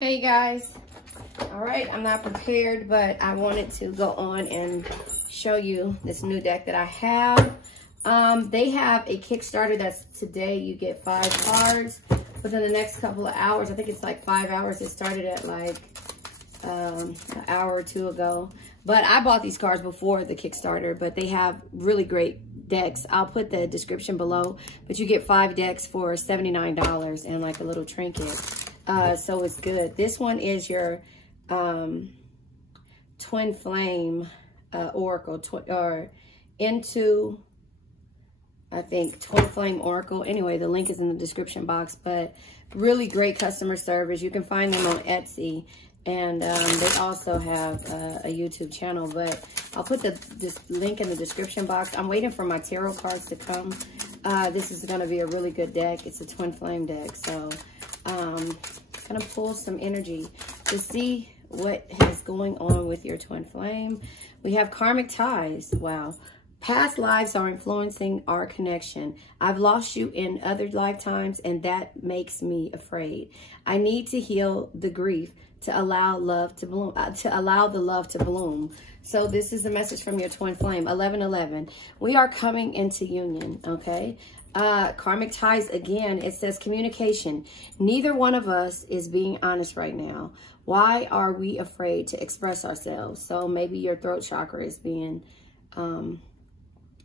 Hey guys, all right, I'm not prepared, but I wanted to go on and show you this new deck that I have. They have a Kickstarter that's today. You get 5 cards within the next couple of hours. I think it's like 5 hours. It started at like an hour or two ago, but I bought these cards before the Kickstarter, but they have really great decks. I'll put the description below, but you get 5 decks for $79 and like a little trinket. So it's good. This one is your Twin Flame Oracle, or into, I think, Twin Flame Oracle. Anyway, the link is in the description box, but really great customer service. You can find them on Etsy, and they also have a YouTube channel, but I'll put this link in the description box. I'm waiting for my tarot cards to come. This is going to be a really good deck. It's a Twin Flame deck, so gonna pull some energy to see what is going on with your twin flame. We have karmic ties. Wow. Past lives are influencing our connection. I've lost you in other lifetimes, and that makes me afraid. I need to heal the grief to allow love to bloom, the love to bloom. So this is the message from your twin flame. 1111. We are coming into union, okay? Karmic ties again. It says communication. Neither one of us is being honest right now. Why are we afraid to express ourselves? So maybe your throat chakra is being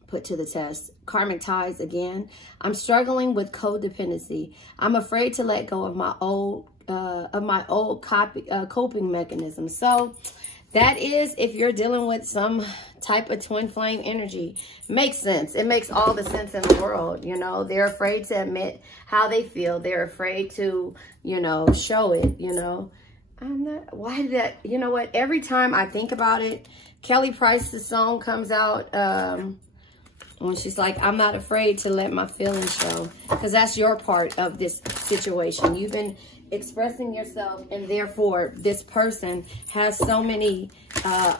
put to the test. Karmic ties again. I'm struggling with codependency. I'm afraid to let go of my old coping mechanism. So that is if you're dealing with some type of twin flame energy. Makes sense. It makes all the sense in the world. You know, they're afraid to admit how they feel. They're afraid to, you know, show it, you know. Why did that, you know what? Every time I think about it, Kelly Price's song comes out when she's like, I'm not afraid to let my feelings show. Because that's your part of this situation. You've been expressing yourself, and therefore this person has so many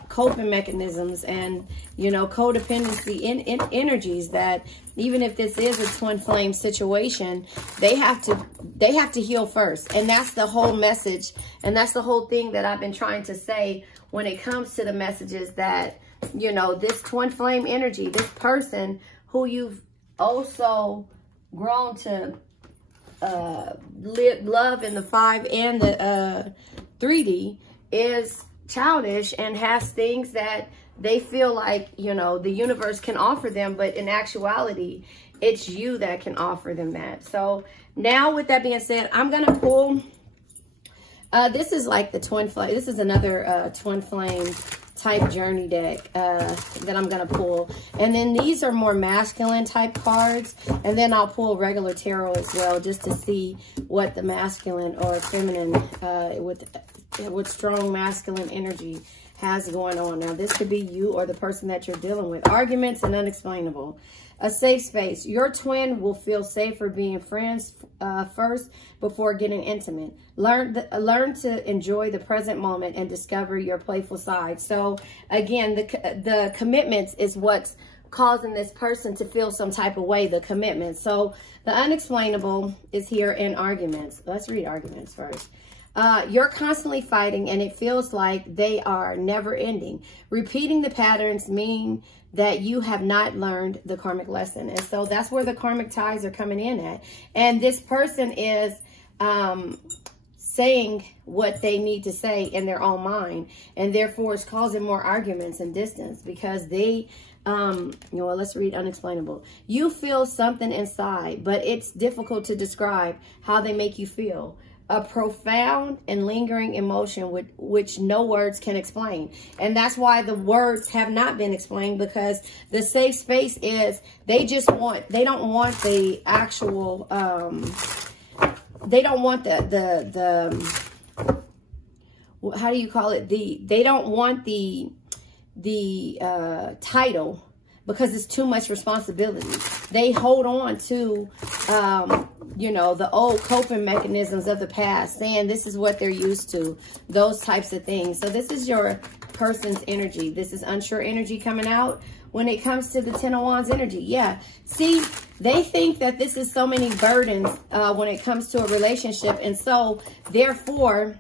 coping mechanisms and, you know, codependency in energies that even if this is a twin flame situation, they have to heal first. And that's the whole message, and that's the whole thing that I've been trying to say when it comes to the messages that, you know, this twin flame energy, this person who you've also grown to love in the 5 and the 3D is childish and has things that they feel like, you know, the universe can offer them, but in actuality, it's you that can offer them that. So now with that being said, I'm going to pull, this is like the twin flame. This is another twin flame type journey deck that I'm going to pull. And then these are more masculine type cards. And then I'll pull regular tarot as well, just to see what the masculine or feminine, with strong masculine energy has going on. Now, this could be you or the person that you're dealing with. Arguments and unexplainable. A safe space. Your twin will feel safer being friends first before getting intimate. Learn to enjoy the present moment and discover your playful side. So again, the commitments is what's causing this person to feel some type of way, the commitment. So the unexplainable is here in arguments. Let's read arguments first. You're constantly fighting, and it feels like they are never ending. Repeating the patterns mean that you have not learned the karmic lesson. And so that's where the karmic ties are coming in at. And this person is saying what they need to say in their own mind. And therefore it's causing more arguments and distance because they, you know, let's read unexplainable. You feel something inside, but it's difficult to describe how they make you feel. A profound and lingering emotion which no words can explain. And that's why the words have not been explained, because the safe space is they don't want the actual, they don't want the how do you call it? They don't want the title, because it's too much responsibility. They hold on to, you know, the old coping mechanisms of the past, saying this is what they're used to, those types of things. So this is your person's energy. This is unsure energy coming out when it comes to the 10 of Wands energy. Yeah, see, they think that this is so many burdens when it comes to a relationship. And so, therefore,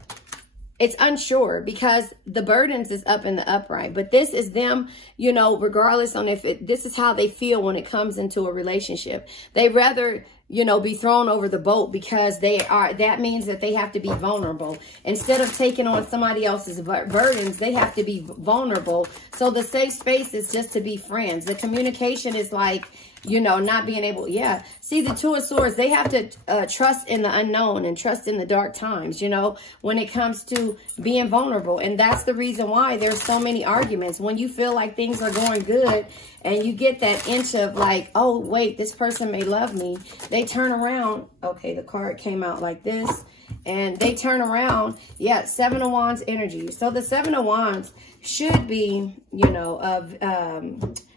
it's unsure because the burdens is up in the upright. But this is them, you know, regardless on if this is how they feel when it comes into a relationship. They rather, you know, be thrown over the boat because that means that they have to be vulnerable. Instead of taking on somebody else's burdens, they have to be vulnerable. So the safe space is just to be friends. The communication is like, you know, not being able, yeah. See, the Two of Swords, they have to trust in the unknown and trust in the dark times, you know, when it comes to being vulnerable. And that's the reason why there's so many arguments. When you feel like things are going good and you get that inch of like, oh, wait, this person may love me. They turn around. Okay, the card came out like this. And they turn around. Yeah, Seven of Wands energy. So the Seven of Wands should be, you know, of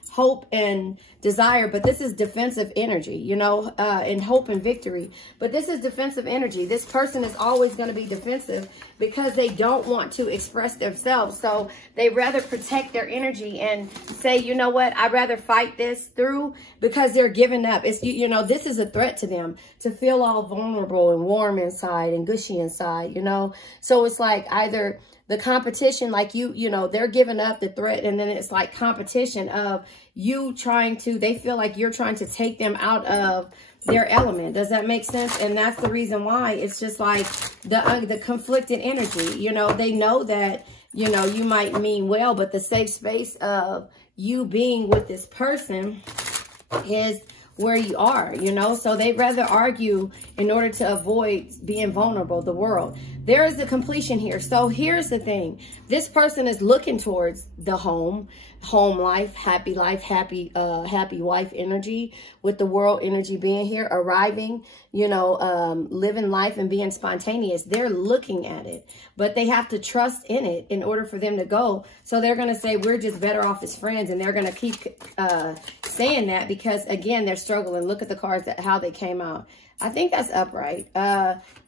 hope and desire, but this is defensive energy, you know, and hope and victory. But this is defensive energy. This person is always going to be defensive because they don't want to express themselves. So they rather protect their energy and say, you know what, I'd rather fight this through because they're giving up. It's, you know, this is a threat to them to feel all vulnerable and warm inside and gushy inside, you know. So it's like either the competition, like you know, they're giving up the threat, and then it's like competition of you trying to, they feel like you're trying to take them out of their element. Does that make sense? And that's the reason why it's just like the conflicted energy. You know, they know that, you know, you might mean well, but the safe space of you being with this person is where you are, you know. So they'd rather argue in order to avoid being vulnerable, the world. There is a completion here. So here's the thing. This person is looking towards the home life, happy wife energy, with the world energy being here, arriving, you know, living life and being spontaneous. They're looking at it, but they have to trust in it in order for them to go. So they're going to say, we're just better off as friends. And they're going to keep saying that because, again, they're struggling. Look at the cards, how they came out. I think that's upright.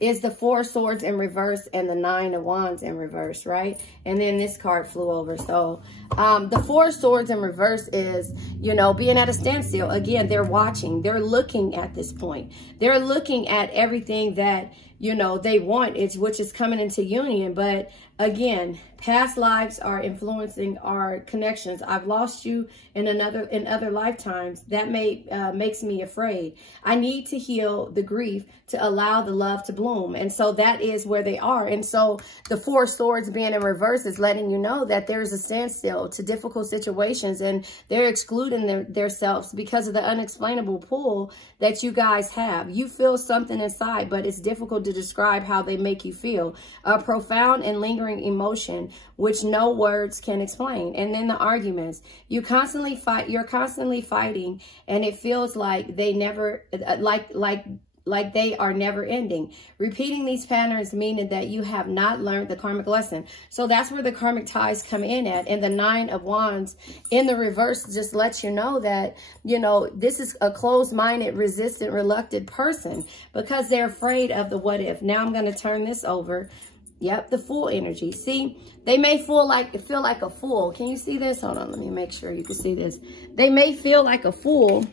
Is the Four of Swords in reverse and the Nine of Wands in reverse, right? And then this card flew over. So the Four of Swords in reverse is, you know, being at a standstill. Again, they're watching. They're looking at this point. They're looking at everything that, you know, they want, which is coming into union. But again, past lives are influencing our connections. I've lost you in other lifetimes. That makes me afraid. I need to heal the grief to allow the love to bloom. And so that is where they are. And so the Four of Swords being in reverse is letting you know that there's a standstill to difficult situations, and they're excluding themselves because of the unexplainable pull that you guys have. You feel something inside, but it's difficult to describe how they make you feel. A profound and lingering emotion which no words can explain. And then the arguments. You're constantly fighting, and it feels like they never like they are never ending. Repeating these patterns meaning that you have not learned the karmic lesson. So that's where the karmic ties come in at. And the Nine of Wands in the reverse just lets you know that, you know, this is a closed-minded, resistant, reluctant person because they're afraid of the what if. Now I'm going to turn this over. Yep, the Fool energy. See, they may feel like a fool. Can you see this? Hold on, let me make sure you can see this. They may feel like a fool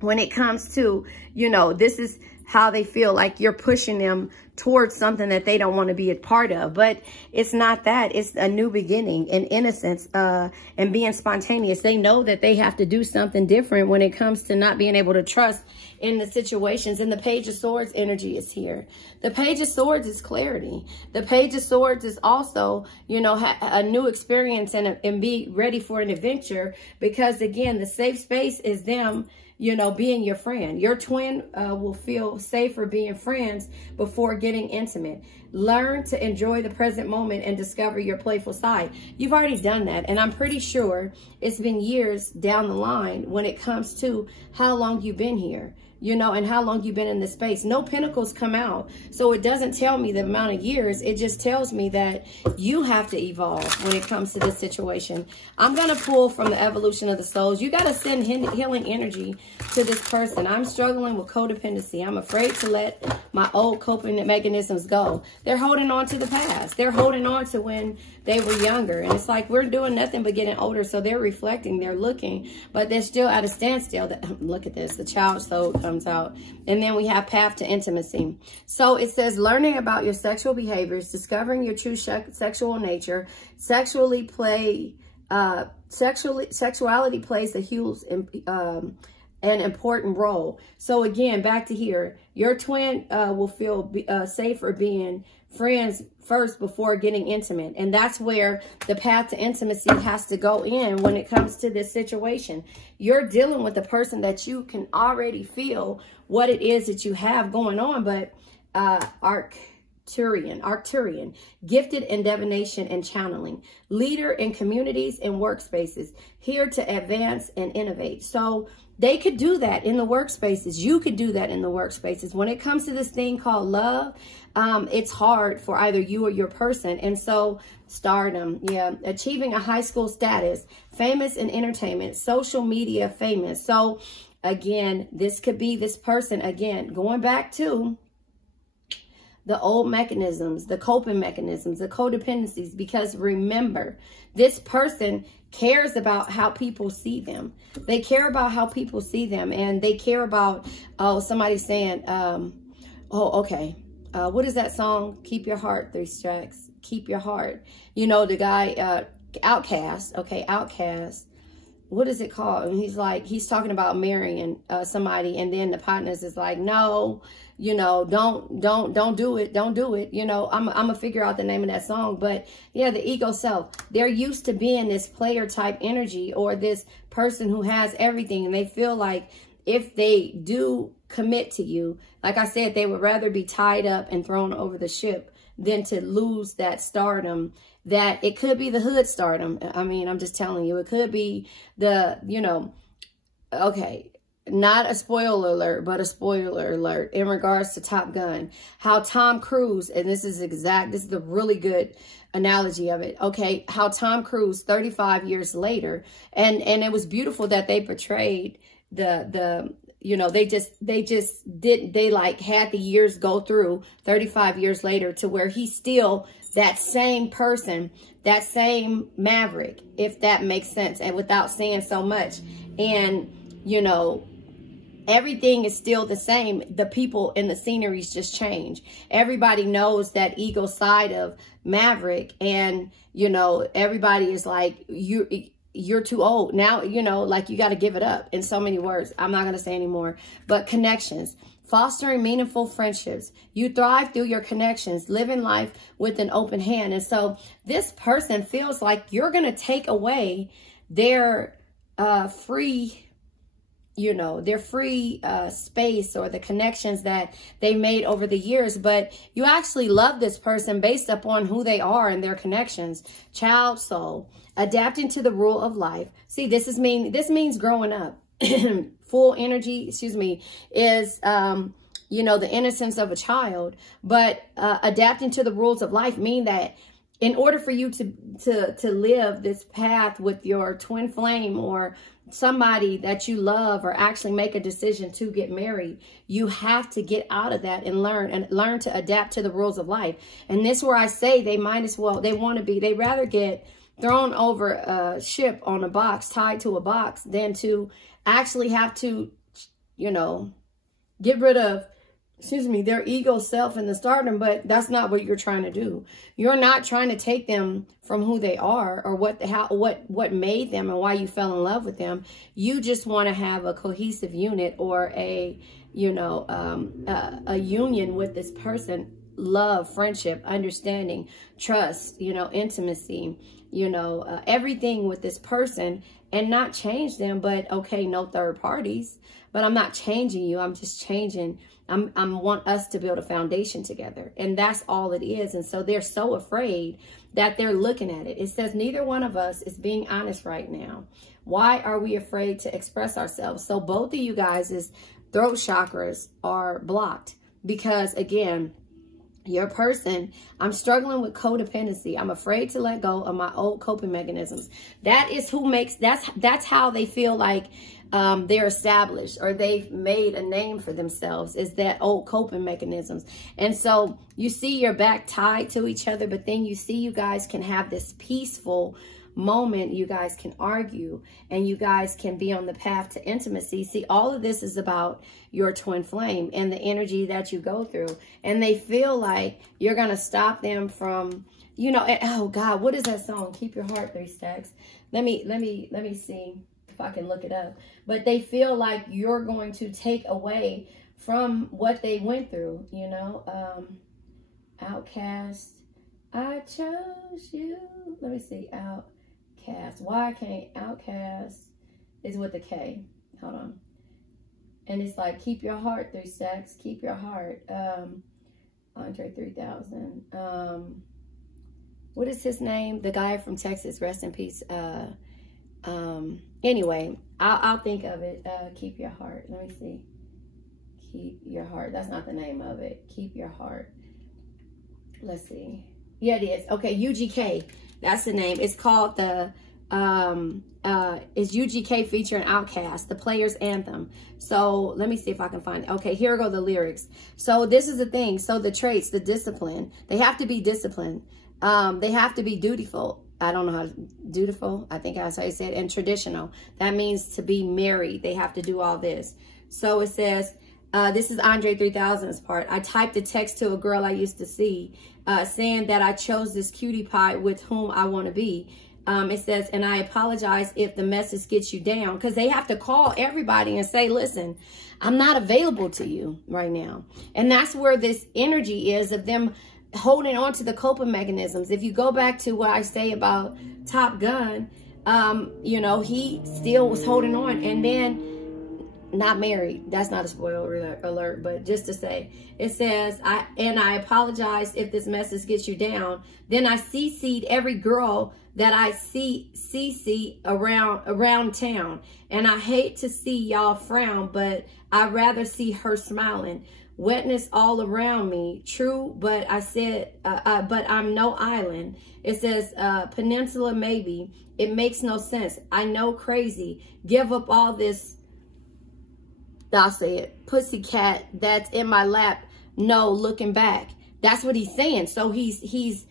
when it comes to, you know, this is how they feel like you're pushing them towards something that they don't want to be a part of. But it's not that. It's a new beginning and innocence and being spontaneous. They know that they have to do something different when it comes to not being able to trust in the situations. And the Page of Swords energy is here. The Page of Swords is clarity. The Page of Swords is also, you know, a new experience and be ready for an adventure because, again, the safe space is them, you know, being your friend. Your twin will feel safer being friends before getting intimate. Learn to enjoy the present moment and discover your playful side. You've already done that. And I'm pretty sure it's been years down the line when it comes to how long you've been here, you know, and how long you've been in this space. No pentacles come out. So it doesn't tell me the amount of years. It just tells me that you have to evolve when it comes to this situation. I'm going to pull from the evolution of the souls. You got to send healing energy to this person. I'm struggling with codependency. I'm afraid to let my old coping mechanisms go. They're holding on to the past. They're holding on to when they were younger. And it's like, we're doing nothing but getting older. So they're reflecting, they're looking, but they're still at a standstill. Look at this, the child soul comes out. And then we have path to intimacy. So it says learning about your sexual behaviors, discovering your true sexual nature, sexuality plays a huge an important role. So again, back to here, your twin will feel safer being friends first before getting intimate. And that's where the path to intimacy has to go in when it comes to this situation. You're dealing with a person that you can already feel what it is that you have going on, but Arcturian, gifted in divination and channeling, leader in communities and workspaces, here to advance and innovate. So they could do that in the workspaces. You could do that in the workspaces. When it comes to this thing called love, it's hard for either you or your person. And so stardom, yeah, achieving a high school status, famous in entertainment, social media famous. So again, this could be this person, again, going back to the old mechanisms, the coping mechanisms, the codependencies, because remember, this person cares about how people see them. They care about how people see them, and they care about, oh, somebody's saying, oh, okay. What is that song? Keep Your Heart, 3 Tracks. Keep Your Heart. You know, the guy, Outcast. Okay, Outcast. What is it called? And he's like, he's talking about marrying somebody, and then the partners is like, no, you know, don't do it. Don't do it. You know, I'm gonna figure out the name of that song. But yeah, the ego self, they're used to being this player type energy, or this person who has everything. And they feel like if they do commit to you, like I said, they would rather be tied up and thrown over the ship than to lose that stardom. That it could be the hood stardom. I mean, I'm just telling you, it could be the, you know, okay, not a spoiler alert, but a spoiler alert in regards to Top Gun. How Tom Cruise, and this is the really good analogy of it. Okay, how Tom Cruise 35 years later, and it was beautiful that they portrayed the you know, they like had the years go through 35 years later to where he's still that same person, that same maverick, if that makes sense, and without saying so much. And, you know, everything is still the same. The people and the sceneries just change. Everybody knows that ego side of Maverick, and, you know, everybody is like, you're too old now, you know, like you got to give it up. In so many words, I'm not going to say anymore. But connections, fostering meaningful friendships. You thrive through your connections, living life with an open hand. And so this person feels like you're going to take away their free, you know, their free space, or the connections that they made over the years. But you actually love this person based upon who they are and their connections. Child soul, adapting to the rule of life. See, this means growing up. Full energy, excuse me, is, you know, the innocence of a child. But adapting to the rules of life mean that in order for you to live this path with your twin flame, or somebody that you love, or actually make a decision to get married, you have to get out of that and learn to adapt to the rules of life. And this is where I say they might as well, they'd rather get thrown over a ship on a box, tied to a box, than to actually have to, you know, get rid of, excuse me, their ego self in the stardom. But that's not what you're trying to do. You're not trying to take them from who they are, or what made them and why you fell in love with them. You just want to have a cohesive unit, or a, you know, a union with this person. Love, friendship, understanding, trust, you know, intimacy, you know, everything with this person, and not change them. But okay, no third parties, but I'm not changing you. I'm just changing. I want us to build a foundation together, and that's all it is. And so they're so afraid that they're looking at it. It says neither one of us is being honest right now. Why are we afraid to express ourselves? So both of you guys' throat chakras are blocked, because again, your person, I'm struggling with codependency. I'm afraid to let go of my old coping mechanisms. That is who makes, that's how they feel like they're established, or they've made a name for themselves, is that old coping mechanisms. And so you see you're back tied to each other, but then you see you guys can have this peaceful moment. You guys can argue, and you guys can be on the path to intimacy. See, all of this is about your twin flame and the energy that you go through, and they feel like you're going to stop them from, you know, oh God, what is that song? Keep Your Heart, 3 Stacks. Let me see if I can look it up. But they feel like you're going to take away from what they went through, you know. Outcast, I chose you. Let me see, Outcast. Why I can't? Outcast is with a K. Hold on. And it's like, keep your heart, 3 Stacks. Keep your heart. Andre 3000. What is his name? The guy from Texas. Rest in peace. Anyway, I'll think of it. Keep your heart. Let me see. Keep your heart. That's not the name of it. Keep your heart. Let's see. Yeah, it is. Okay, UGK. That's the name. It's called the is UGK featuring Outkast, the Player's Anthem. So let me see if I can find it. Okay, here go the lyrics. So this is the thing. So the traits, the discipline, they have to be disciplined. They have to be dutiful. I don't know how to, dutiful, I think that's how you say it. And traditional. That means to be married. They have to do all this. So it says, this is Andre 3000's part. I typed a text to a girl I used to see, saying that I chose this cutie pie with whom I want to be. It says, and I apologize if the message gets you down, because they have to call everybody and say, listen, I'm not available to you right now. And that's where this energy is of them holding on to the coping mechanisms. If you go back to what I say about Top Gun, you know, he still was holding on, and then not married. That's not a spoiler alert, but just to say, it says, I apologize if this message gets you down. Then I CC'd every girl that I see around town. And I hate to see y'all frown, but I'd rather see her smiling. Wetness all around me. True, but I said, but I'm no island. It says, peninsula maybe. It makes no sense. I know crazy. Give up all this, I'll say it, pussycat that's in my lap. No, looking back. That's what he's saying. So he's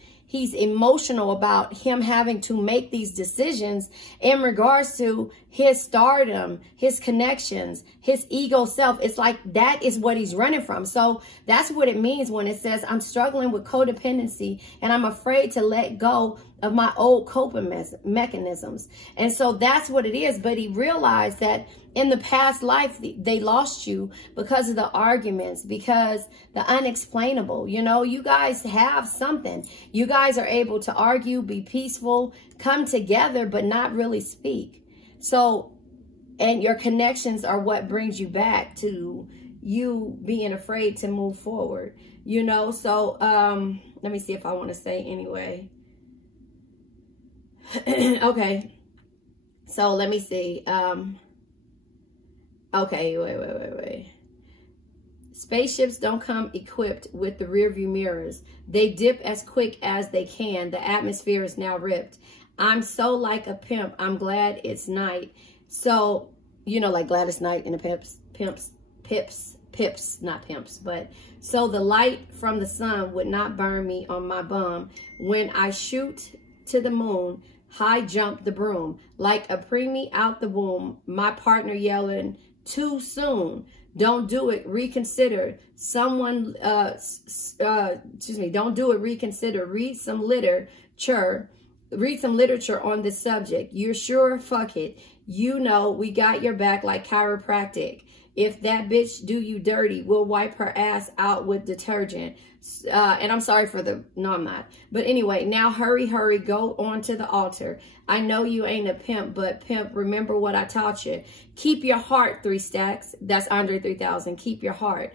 emotional about him having to make these decisions in regards to his stardom, his connections, his ego self. It's like that is what he's running from. So that's what it means when it says, I'm struggling with codependency and I'm afraid to let go of my old coping mechanisms. And so that's what it is. But he realized that in the past life, they lost you because of the arguments, because the unexplainable. You know, you guys have something. You guys are able to argue, be peaceful, come together, but not really speak. So, and your connections are what brings you back to you being afraid to move forward. You know, so let me see if I want to say anyway. Okay. So let me see. Okay, wait. Spaceships don't come equipped with the rear view mirrors. They dip as quick as they can. The atmosphere is now ripped. I'm so like a pimp. I'm glad it's night. So, you know, like Gladys Knight in the Pips, not pimps, but so the light from the sun would not burn me on my bum. When I shoot to the moon, high jump the broom. Like a preemie out the womb, my partner yelling, too soon. Don't do it, reconsider. Someone, excuse me, don't do it, reconsider. Read some literature on this subject. You're sure? Fuck it. You know, we got your back like chiropractic. If that bitch do you dirty, we'll wipe her ass out with detergent. And I'm sorry for the, no, I'm not. But anyway, now hurry, go on to the altar. I know you ain't a pimp, but pimp, remember what I taught you. Keep your heart, 3 stacks. That's Andre 3000. Keep your heart.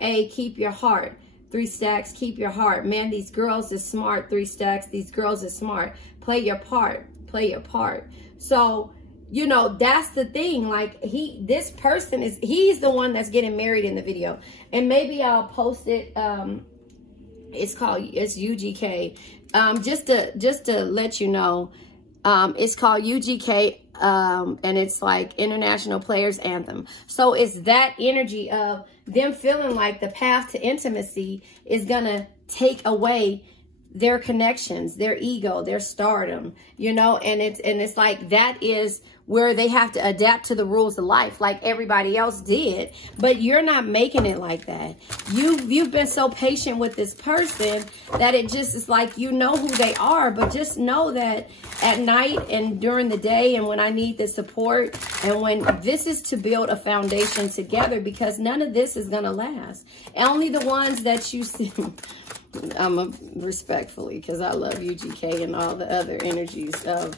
Keep your heart. 3 stacks, keep your heart. Man, these girls is smart. 3 stacks, these girls is smart. Play your part. Play your part. So, you know, that's the thing. Like, this person he's the one that's getting married in the video. And maybe I'll post it It's UGK. Just to let you know, it's called UGK, and it's like International Players Anthem. So it's that energy of them feeling like the path to intimacy is gonna take away their connections, their ego, their stardom, you know, and it's like that is where they have to adapt to the rules of life like everybody else did. But you're not making it like that. You've been so patient with this person that it just is like, you know who they are, but just know that at night and during the day and when I need the support and when this is to build a foundation together, because none of this is going to last. Only the ones that you see, respectfully, because I love UGK and all the other energies of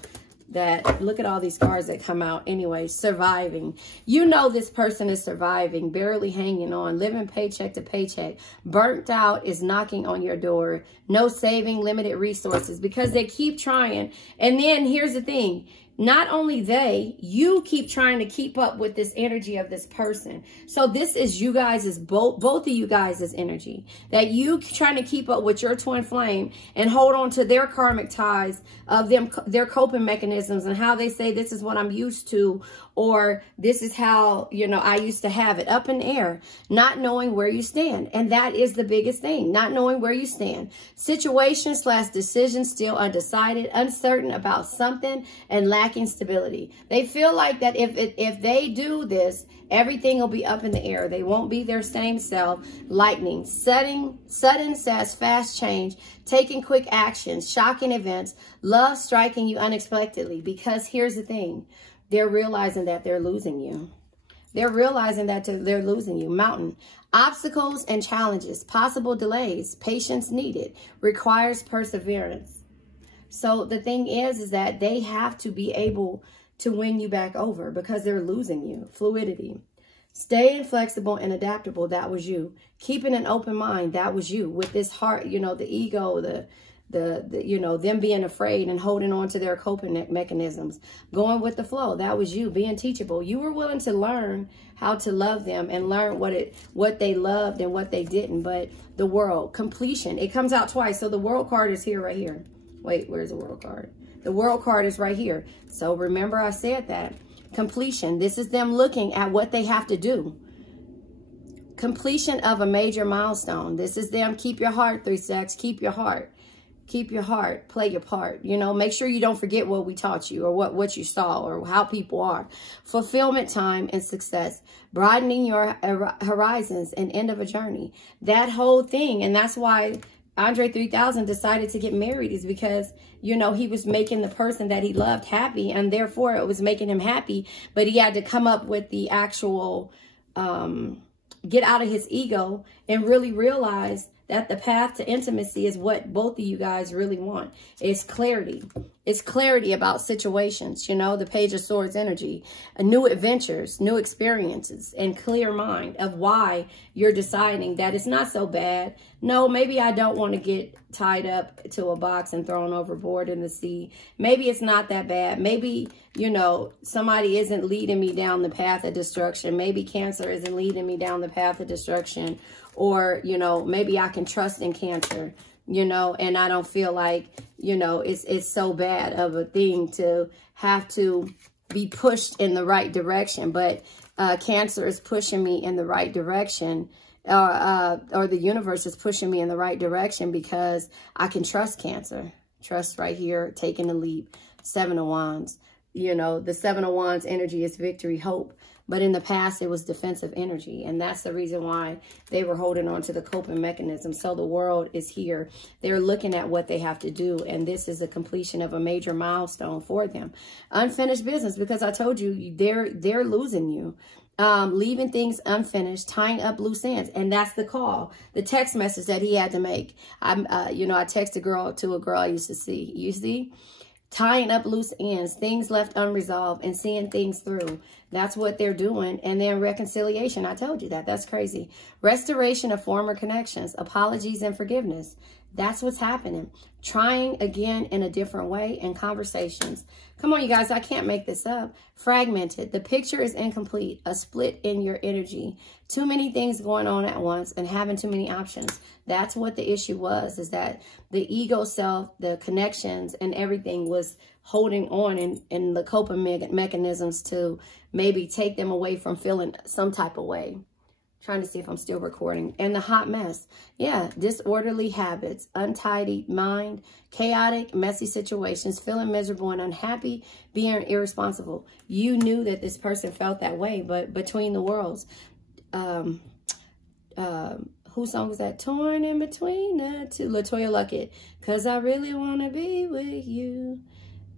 that. Look at all these cards that come out. Anyway, surviving. You know this person is surviving, barely hanging on, living paycheck to paycheck. Burnt out is knocking on your door. No saving, limited resources, because they keep trying. And then here's the thing. Not only you keep trying to keep up with this energy of this person. So this is you guys' both of you guys' energy. That you trying to keep up with your twin flame and hold on to their karmic ties of their coping mechanisms and how they say this is what I'm used to, or this is how, you know, I used to have it, up in the air, not knowing where you stand. And that is the biggest thing, not knowing where you stand. Situation/decision still undecided, uncertain about something, and lacking stability. They feel like that if they do this, everything will be up in the air. They won't be their same self. Lightning, sudden, fast change, taking quick actions, shocking events, love striking you unexpectedly. Because here's the thing. They're realizing that they're losing you. They're realizing that they're losing you. Mountain. Obstacles and challenges. Possible delays. Patience needed. Requires perseverance. So the thing is that they have to be able to win you back over because they're losing you. Fluidity. Staying flexible and adaptable. That was you. Keeping an open mind. That was you. With this heart, you know, the ego, the you know, them being afraid and holding on to their coping mechanisms, going with the flow. That was you, being teachable. You were willing to learn how to love them and learn what they loved and what they didn't. But the world, completion, it comes out twice. So the world card is here, right here. Wait, where's the world card? The world card is right here. So remember I said that. Completion, this is them looking at what they have to do. Completion of a major milestone. This is them, keep your heart, 3 secs, keep your heart. Keep your heart, play your part, you know, make sure you don't forget what we taught you or what you saw or how people are. Fulfillment, time, and success, broadening your horizons and end of a journey. That whole thing. And that's why Andre 3000 decided to get married, is because, you know, he was making the person that he loved happy, and therefore it was making him happy. But he had to come up with the actual, get out of his ego and really realize that the path to intimacy is what both of you guys really want. It's clarity. It's clarity about situations, you know, the Page of Swords energy, new adventures, new experiences, and clear mind of why you're deciding that it's not so bad. No, maybe I don't want to get tied up to a box and thrown overboard in the sea. Maybe it's not that bad. Maybe, you know, somebody isn't leading me down the path of destruction. Maybe Cancer isn't leading me down the path of destruction. Or, you know, maybe I can trust in Cancer, you know, and I don't feel like, you know, it's so bad of a thing to have to be pushed in the right direction. But Cancer is pushing me in the right direction, or the universe is pushing me in the right direction because I can trust Cancer. Trust right here, taking a leap. 7 of Wands. You know, the 7 of Wands energy is victory, hope. But in the past, it was defensive energy. And that's the reason why they were holding on to the coping mechanism. So the world is here. They're looking at what they have to do. And this is the completion of a major milestone for them. Unfinished business, because I told you, they're losing you. Leaving things unfinished, tying up loose ends. And that's the call, the text message that he had to make. You know, I texted to a girl I used to see. You see? Tying up loose ends, things left unresolved, and seeing things through. That's what they're doing. And then reconciliation. I told you that. That's crazy. Restoration of former connections, apologies and forgiveness. That's what's happening. Trying again in a different way in conversations. Come on, you guys, I can't make this up. Fragmented. The picture is incomplete. A split in your energy. Too many things going on at once and having too many options. That's what the issue was, is that the ego self, the connections and everything was holding on in the coping mechanisms to maybe take them away from feeling some type of way. Trying to see if I'm still recording. And the hot mess. Yeah, disorderly habits, untidy mind, chaotic, messy situations, feeling miserable and unhappy, being irresponsible. You knew that this person felt that way, but between the worlds. Whose song was that? Torn in between the two. LaToya Luckett. 'Cause I really want to be with you.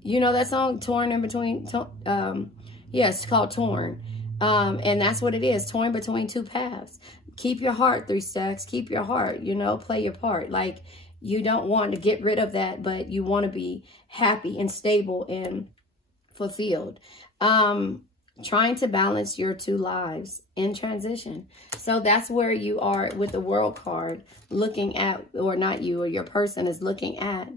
You know that song, Torn in Between? Yeah, it's called Torn. And that's what it is, torn between two paths. Keep your heart, 3 stacks. Keep your heart, you know, play your part. Like, you don't want to get rid of that, but you want to be happy and stable and fulfilled. Trying to balance your 2 lives in transition. So that's where you are with the World card, looking at, or not you, or your person is looking at,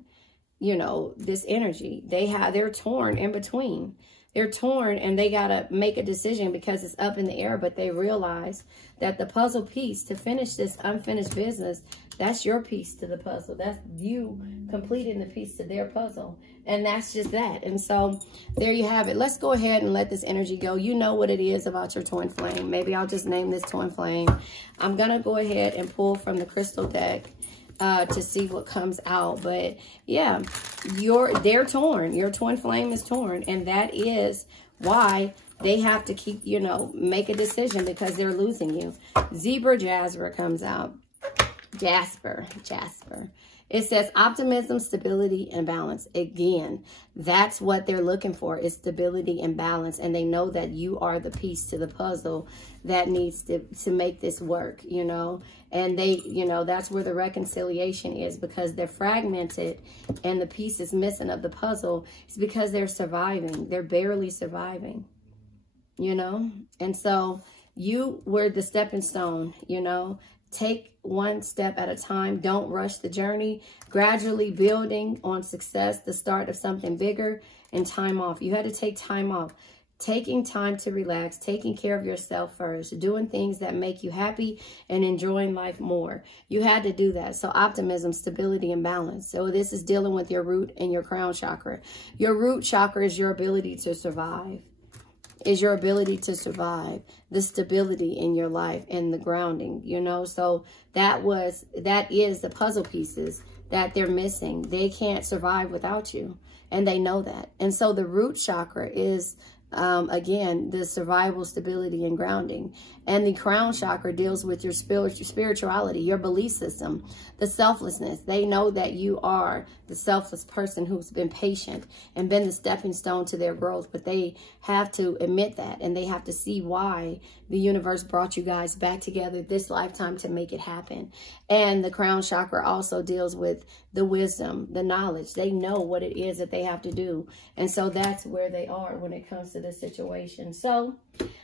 you know, this energy. They're torn in between. They're torn and they got to make a decision because it's up in the air, but they realize that the puzzle piece to finish this unfinished business, that's your piece to the puzzle. That's you completing the piece to their puzzle. And that's just that. And so there you have it. Let's go ahead and let this energy go. You know what it is about your twin flame. Maybe I'll just name this twin flame. I'm going to go ahead and pull from the crystal deck to see what comes out. But yeah, they're torn. Your twin flame is torn, and that is why they have to keep, you know, make a decision because they're losing you. Zebra Jasper comes out. Jasper. It says optimism, stability, and balance. Again, that's what they're looking for, is stability and balance. And they know that you are the piece to the puzzle that needs to make this work, you know. And they, you know, that's where the reconciliation is, because they're fragmented and the piece is missing of the puzzle. It's because they're surviving. They're barely surviving, you know. And so you were the stepping stone, you know. Take one step at a time. Don't rush the journey. Gradually building on success, the start of something bigger, and time off. You had to take time off. Taking time to relax, taking care of yourself first, doing things that make you happy and enjoying life more. You had to do that. So optimism, stability, and balance. So this is dealing with your root and your crown chakra. Your root chakra is your ability to survive. Is your ability to survive, the stability in your life and the grounding, you know. So that is the puzzle pieces that they're missing. They can't survive without you, and they know that. And so the root chakra is again, the survival, stability, and grounding. And the crown chakra deals with your spirituality, your belief system, the selflessness. They know that you are the selfless person who's been patient and been the stepping stone to their growth. But they have to admit that, and they have to see why the universe brought you guys back together this lifetime to make it happen. And the crown chakra also deals with the wisdom, the knowledge. They know what it is that they have to do. And so that's where they are when it comes to this situation. So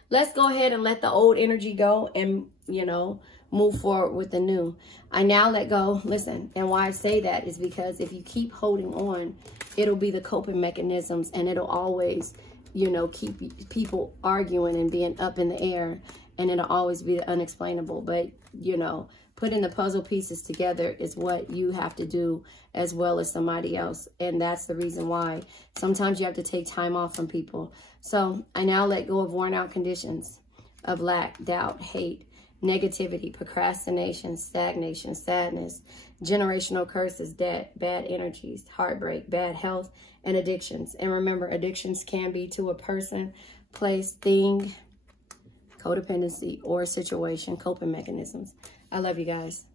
let's go ahead and let the old energy go and, you know, move forward with the new. I now let go. Listen, and why I say that is because if you keep holding on, it'll be the coping mechanisms, and it'll always, you know, keep people arguing and being up in the air, and it'll always be the unexplainable. But, you know, putting the puzzle pieces together is what you have to do as well as somebody else. And that's the reason why sometimes you have to take time off from people. So I now let go of worn out conditions of lack, doubt, hate, negativity, procrastination, stagnation, sadness, generational curses, debt, bad energies, heartbreak, bad health, and addictions. And remember, addictions can be to a person, place, thing, codependency, or situation, coping mechanisms. I love you guys.